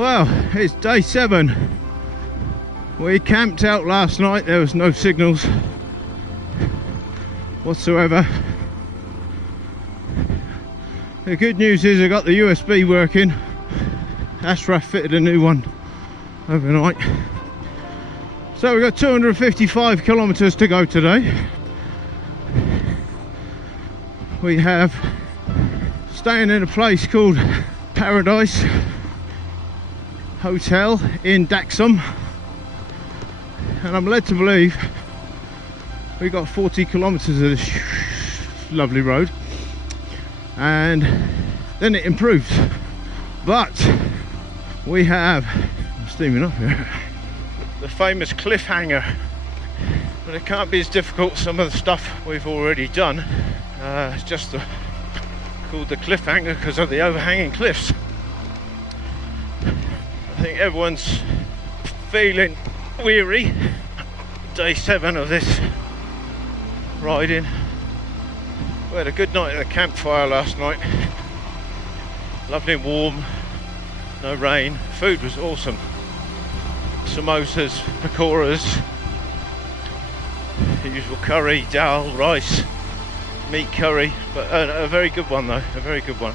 Well, it's day 7. We camped out last night. There was no signals whatsoever. The good news is I got the USB working. Ashraf fitted a new one overnight. So we've got 255 kilometers to go today. We have staying in a place called Paradise Hotel in Daxum, and I'm led to believe we got 40 kilometers of this lovely road, and then it improves. But we have, I'm steaming up here, the famous cliffhanger, but it can't be as difficult as some of the stuff we've already done. It's just called the cliffhanger because of the overhanging cliffs. I think everyone's feeling weary. Day 7 of this riding. We had a good night at the campfire last night. Lovely and warm, no rain. Food was awesome. Samosas, pakoras, the usual curry, dal, rice, meat curry, but a very good one though, a very good one.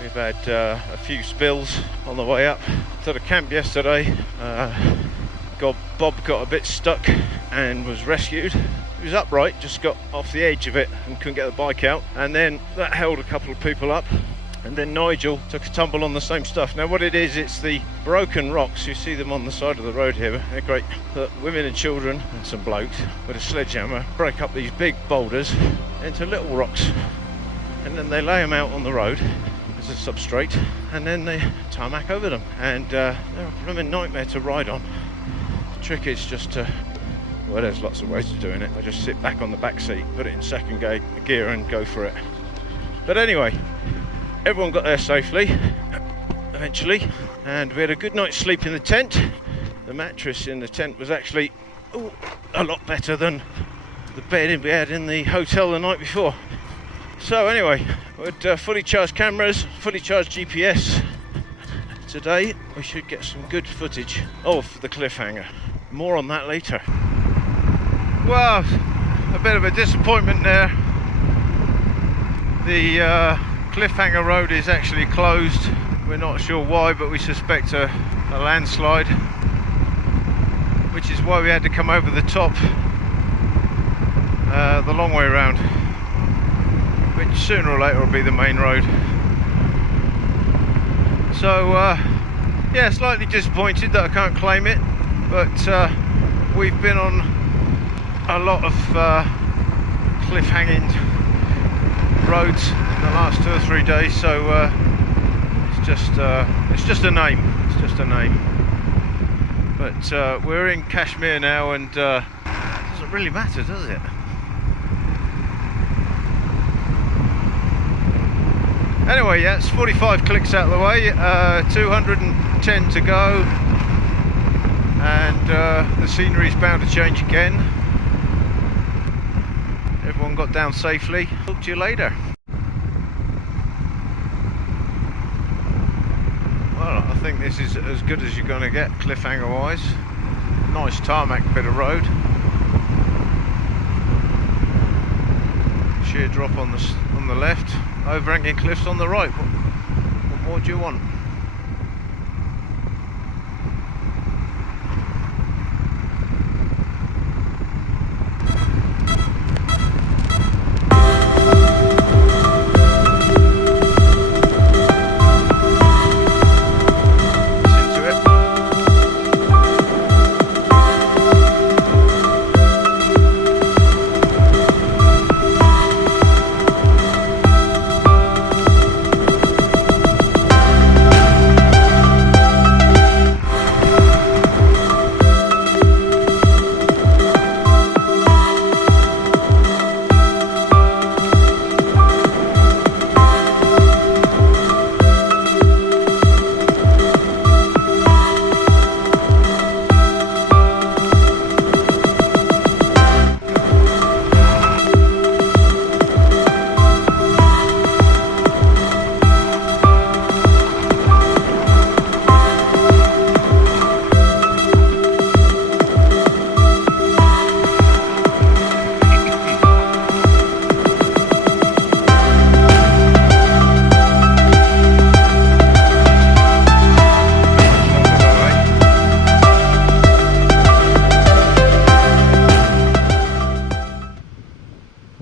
We've had a few spills on the way up to the camp yesterday. Bob got a bit stuck and was rescued. He was upright, just got off the edge of it and couldn't get the bike out, and then that held a couple of people up, and then Nigel took a tumble on the same stuff. Now what it is, it's the broken rocks. You see them on the side of the road here. They're great. The women and children and some blokes with a sledgehammer break up these big boulders into little rocks, and then they lay them out on the road as a substrate, and then they tarmac over them, and they're a blooming nightmare to ride on. The trick is just to, well, there's lots of ways of doing it. I just sit back on the back seat, put it in second gear and go for it. But anyway, everyone got there safely eventually, and we had a good night's sleep in the tent. The mattress in the tent was actually a lot better than the bed we had in the hotel the night before. So anyway, with fully charged cameras, fully charged GPS, today we should get some good footage of the cliffhanger. More on that later. Well, a bit of a disappointment there. The cliffhanger road is actually closed. We're not sure why, but we suspect a landslide, which is why we had to come over the top the long way around, which sooner or later will be the main road. So yeah, slightly disappointed that I can't claim it, but we've been on a lot of cliff-hanging roads in the last 2 or 3 days, so it's just a name. It's just a name. But we're in Kashmir now, and it doesn't really matter, does it? Anyway, yeah, it's 45 clicks out of the way, 210 to go, and the scenery's bound to change again. Everyone got down safely. Talk to you later. Well, I think this is as good as you're going to get cliffhanger wise. Nice tarmac bit of road. Sheer drop on the left, overhanging cliffs on the right. What more do you want?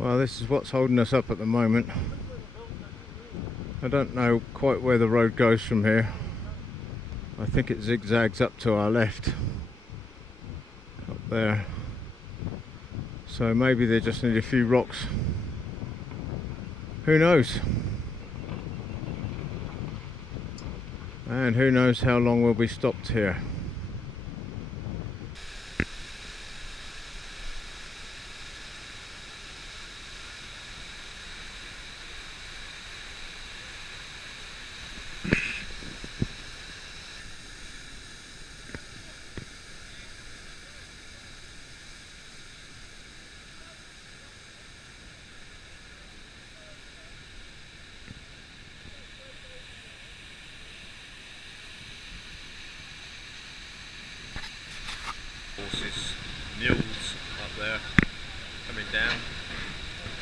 Well, this is what's holding us up at the moment. I don't know quite where the road goes from here. I think it zigzags up to our left, up there. So maybe they just need a few rocks. Who knows? And who knows how long we'll be stopped here. Horses, mules up there coming down.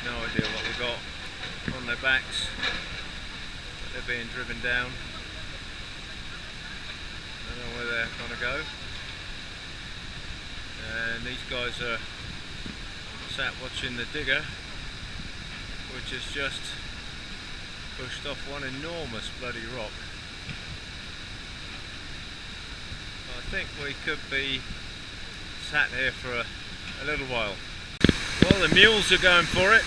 No idea what we've got on their backs, but they're being driven down. Don't know where they're going to go. And these guys are sat watching the digger, which has just pushed off one enormous bloody rock. I think we could be sat here for a little while. Well, the mules are going for it.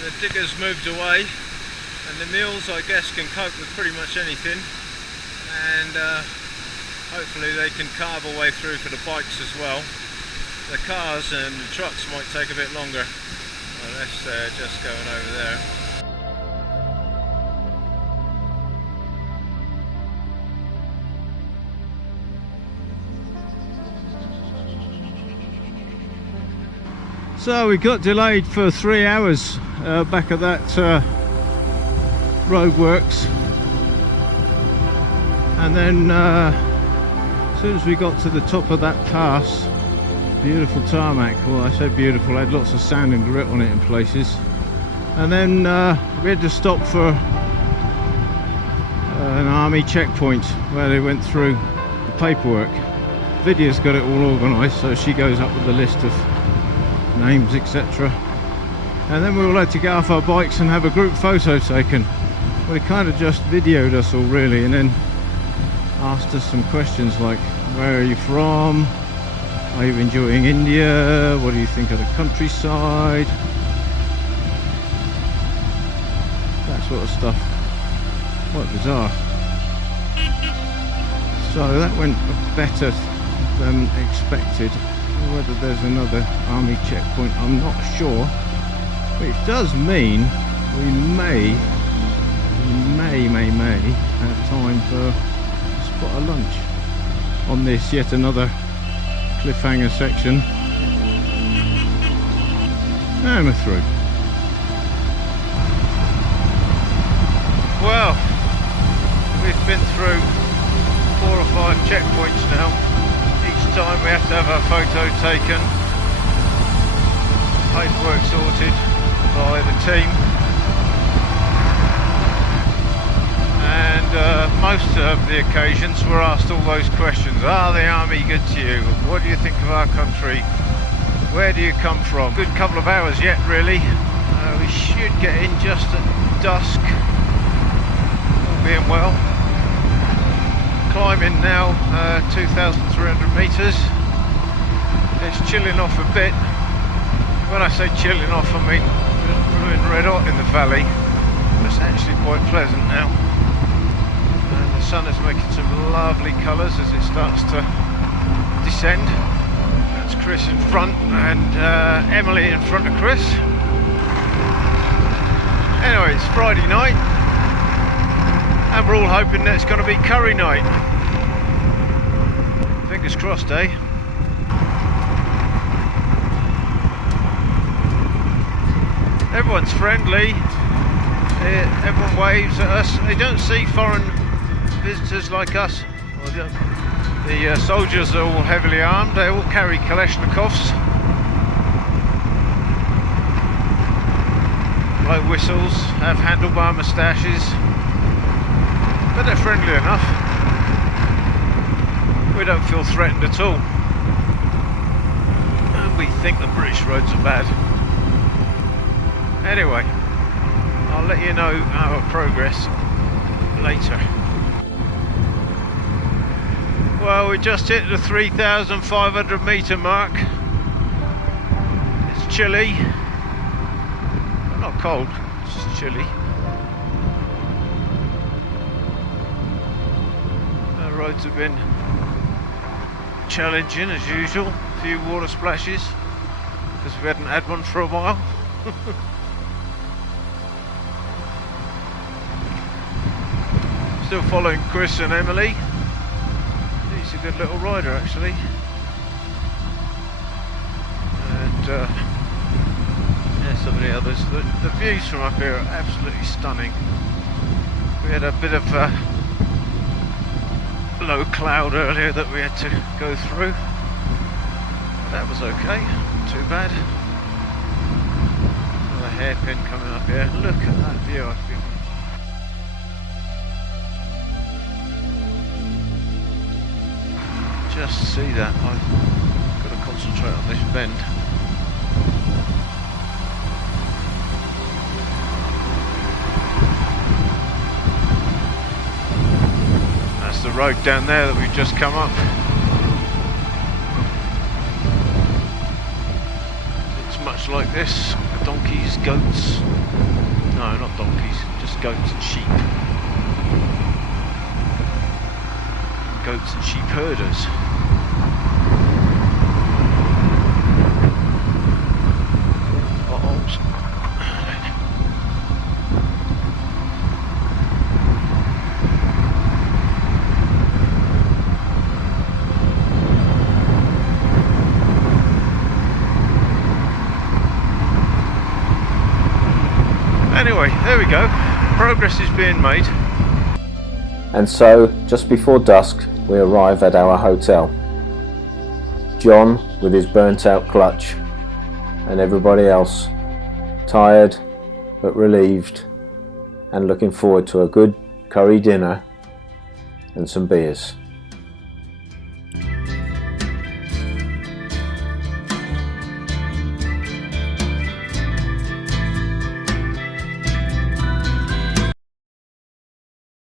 The diggers moved away, and the mules, I guess, can cope with pretty much anything, and hopefully they can carve a way through for the bikes as well. The cars and the trucks might take a bit longer, unless they're just going over there. So we got delayed for 3 hours back at that roadworks, and then as soon as we got to the top of that pass, beautiful tarmac, well I say beautiful, had lots of sand and grit on it in places, and then we had to stop for an army checkpoint where they went through the paperwork. Lydia's got it all organised, so she goes up with the list of names, etc. And then we all had to get off our bikes and have a group photo taken. Well, he kind of just videoed us all really, and then asked us some questions like, where are you from? Are you enjoying India? What do you think of the countryside? That sort of stuff. Quite bizarre. So that went better than expected. Whether there's another army checkpoint, I'm not sure, which does mean we may have time for a spot of lunch on this yet another cliffhanger section. And we're through. Well, we've been through 4 or 5 checkpoints now. Each time we have to have our photo taken, paperwork sorted by the team, and most of the occasions we're asked all those questions. Are the army good to you? What do you think of our country? Where do you come from? Good couple of hours yet really. We should get in just at dusk, all being well. Climbing now 2,300 metres. It's chilling off a bit. When I say chilling off, I mean brewing red hot in the valley. It's actually quite pleasant now, and the sun is making some lovely colours as it starts to descend. That's Chris in front and Emily in front of Chris. Anyway, it's Friday night, and we're all hoping that it's going to be curry night. Fingers crossed, eh? Everyone's friendly. Everyone waves at us. They don't see foreign visitors like us. The soldiers are all heavily armed. They all carry Kalashnikovs, blow whistles, have handlebar moustaches. But they're friendly enough. We don't feel threatened at all. And we think the British roads are bad. Anyway, I'll let you know our progress later. Well, we just hit the 3,500 metre mark. It's chilly, but not cold, it's just chilly. The roads have been challenging as usual, a few water splashes because we hadn't had one for a while. Still following Chris and Emily. He's a good little rider actually. And yeah, some of the others. The views from up here are absolutely stunning. We had a bit of low cloud earlier that we had to go through. That was okay, not too bad. Another hairpin coming up here. Look at that view, I think. Just see that, I've got to concentrate on this bend. That's the road down there that we've just come up. It's much like this, donkeys, goats, no not donkeys, just goats and sheep. Goats and sheep herders. Potholes. Anyway, there we go. Progress is being made. And so, just before dusk, we arrive at our hotel. John with his burnt out clutch, and everybody else tired but relieved and looking forward to a good curry dinner and some beers.